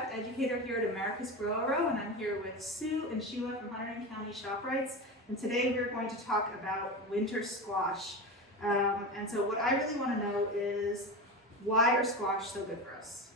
chef educator here at America's Grower, and I'm here with Sue and Sheila from Hunterdon County ShopRites. And today we're going to talk about winter squash. And so what I really want to know is, why are squash so good for us?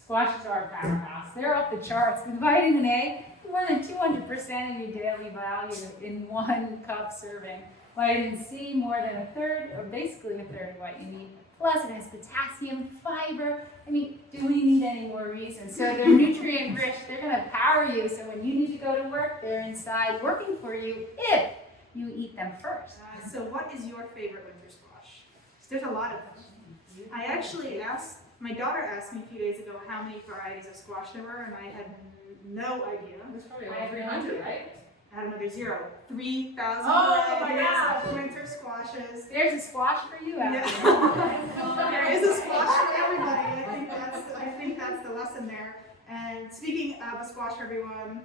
Squashes are a powerhouse. They're off the charts with vitamin A, more than 200% of your daily value in 1 cup serving. Vitamin C, more than a third, or basically a third of what you need. Plus it has potassium, fiber. I mean, do we need any more reasons? So they're nutrient rich. They're going to power you. So when you need to go to work, they're inside working for you if you eat them first. So what is your favorite winter squash? There's a lot of them. I actually asked, my daughter asked me a few days ago how many varieties of squash there were, and I had no idea. There's probably over 300, right? I had another zero. 3,000 Oh, varieties of winter squashes. There's a squash for you out Yeah. there. There is a squash for everybody. I think that's the lesson there. And speaking of a squash for everyone,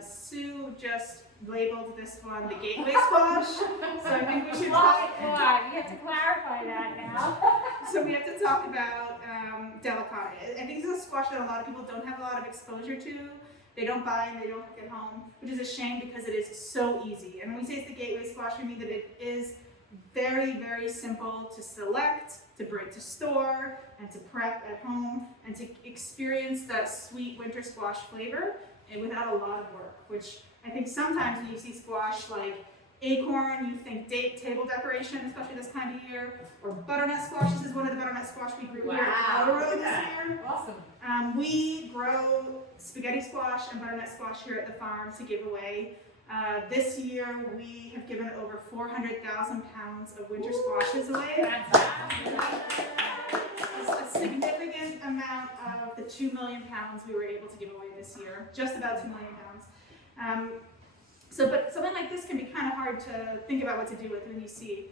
Sue just labeled this one the gateway squash. So I think we should talk. Why? You have to clarify that now. So we have to talk about delicata. I think this is a squash that a lot of people don't have a lot of exposure to. They don't buy and they don't cook at home, which is a shame because it is so easy. And when we say it's the gateway squash, we mean that it is very, very simple to select, to bring to store, and to prep at home, and to experience that sweet winter squash flavor and without a lot of work, which I think sometimes when you see squash like acorn, you think table decoration, especially this time of year, or butternut squash. This is one of the butternut squash we grew here at Colorado this year. Awesome. We grow spaghetti squash and butternut squash here at the farm to give away. This year we have given over 400,000 pounds of winter squashes away. A significant amount of the 2 million pounds we were able to give away this year, just about 2 million pounds. But something like this can be kind of hard to think about what to do with when you see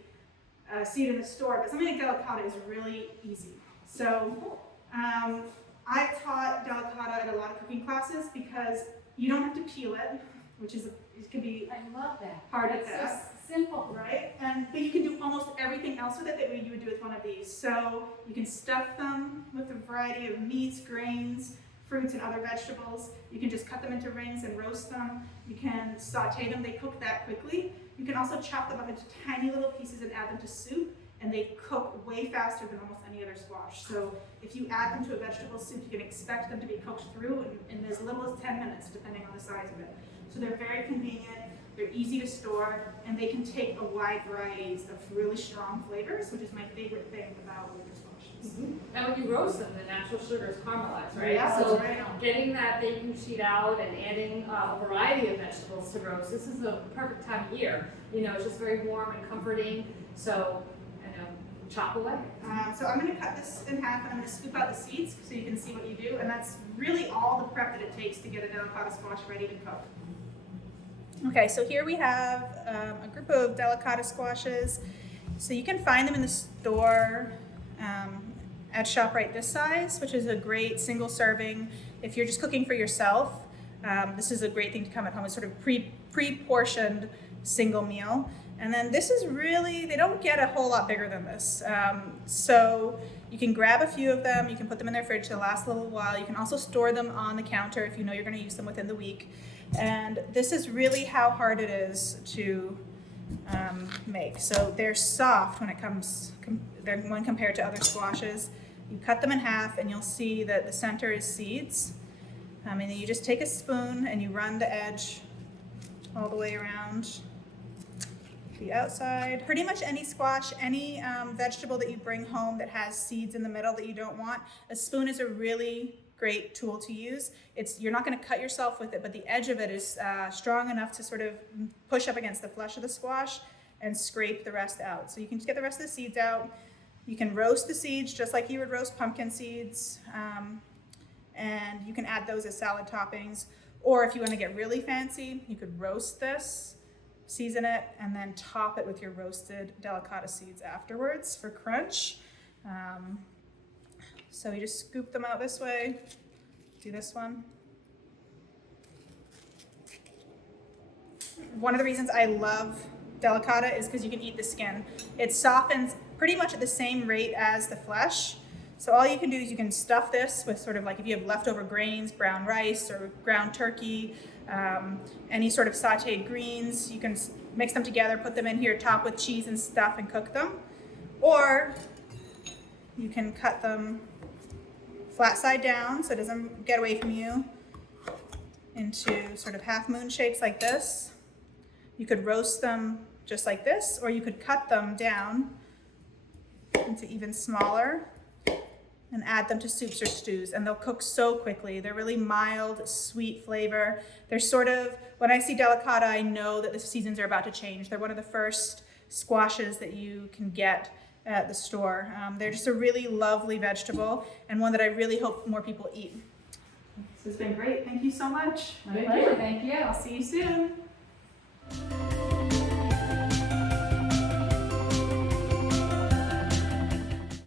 it in the store, but something like delicata is really easy. So I've taught delicata at a lot of cooking classes because you don't have to peel it, which is it can be I love that. hard at It's best. so simple. Right? But you can do almost everything else with it that you would do with one of these. So you can stuff them with a variety of meats, grains, fruits, and other vegetables. You can just cut them into rings and roast them. You can saute them. They cook that quickly. You can also chop them up into tiny little pieces and add them to soup, and they cook way faster than almost any other squash. So if you add them to a vegetable soup, you can expect them to be cooked through in as little as 10 minutes, depending on the size of it. So they're very convenient, they're easy to store, and they can take a wide variety of really strong flavors, which is my favorite thing about winter squashes. And when you roast them, the natural sugar is caramelized, right? Yeah, So that's right. getting that baking sheet out and adding a variety of vegetables to roast, this is the perfect time of year. You know, it's just very warm and comforting. So, chop away. So I'm going to cut this in half, and I'm going to scoop out the seeds so you can see what you do, and that's really all the prep that it takes to get a delicata squash ready to cook. Okay, so here we have a group of delicata squashes. So you can find them in the store at ShopRite this size, which is a great single serving. If you're just cooking for yourself, this is a great thing to come at home. It's sort of pre-portioned single meal. And then this is really, they don't get a whole lot bigger than this. So you can grab a few of them, you can put them in their fridge, they'll last a little while. You can also store them on the counter if you know you're gonna use them within the week. And this is really how hard it is to make. So they're soft when when compared to other squashes. You cut them in half and you'll see that the center is seeds. And then you just take a spoon and you run the edge all the way around the outside. Pretty much any squash, any vegetable that you bring home that has seeds in the middle that you don't want, a spoon is a really great tool to use. You're not going to cut yourself with it, but the edge of it is strong enough to sort of push up against the flesh of the squash and scrape the rest out. So you can just get the rest of the seeds out. You can roast the seeds just like you would roast pumpkin seeds, and you can add those as salad toppings. Or if you want to get really fancy, you could roast this, season it, and then top it with your roasted delicata seeds afterwards for crunch. So you just scoop them out this way, do this one. One of the reasons I love delicata is because you can eat the skin. It softens pretty much at the same rate as the flesh. So all you can do is you can stuff this with sort of like if you have leftover grains, brown rice or ground turkey, any sort of sauteed greens, you can mix them together, put them in here, top with cheese and stuff and cook them. Or you can cut them flat side down so it doesn't get away from you into sort of half moon shapes like this. You could roast them just like this, or you could cut them down into even smaller and add them to soups or stews, and they'll cook so quickly. They're really mild, sweet flavor. They're sort of, when I see delicata, I know that the seasons are about to change. They're one of the first squashes that you can get at the store. They're just a really lovely vegetable and one that I really hope more people eat. This has been great. Thank you so much. My pleasure, thank you. I'll see you soon.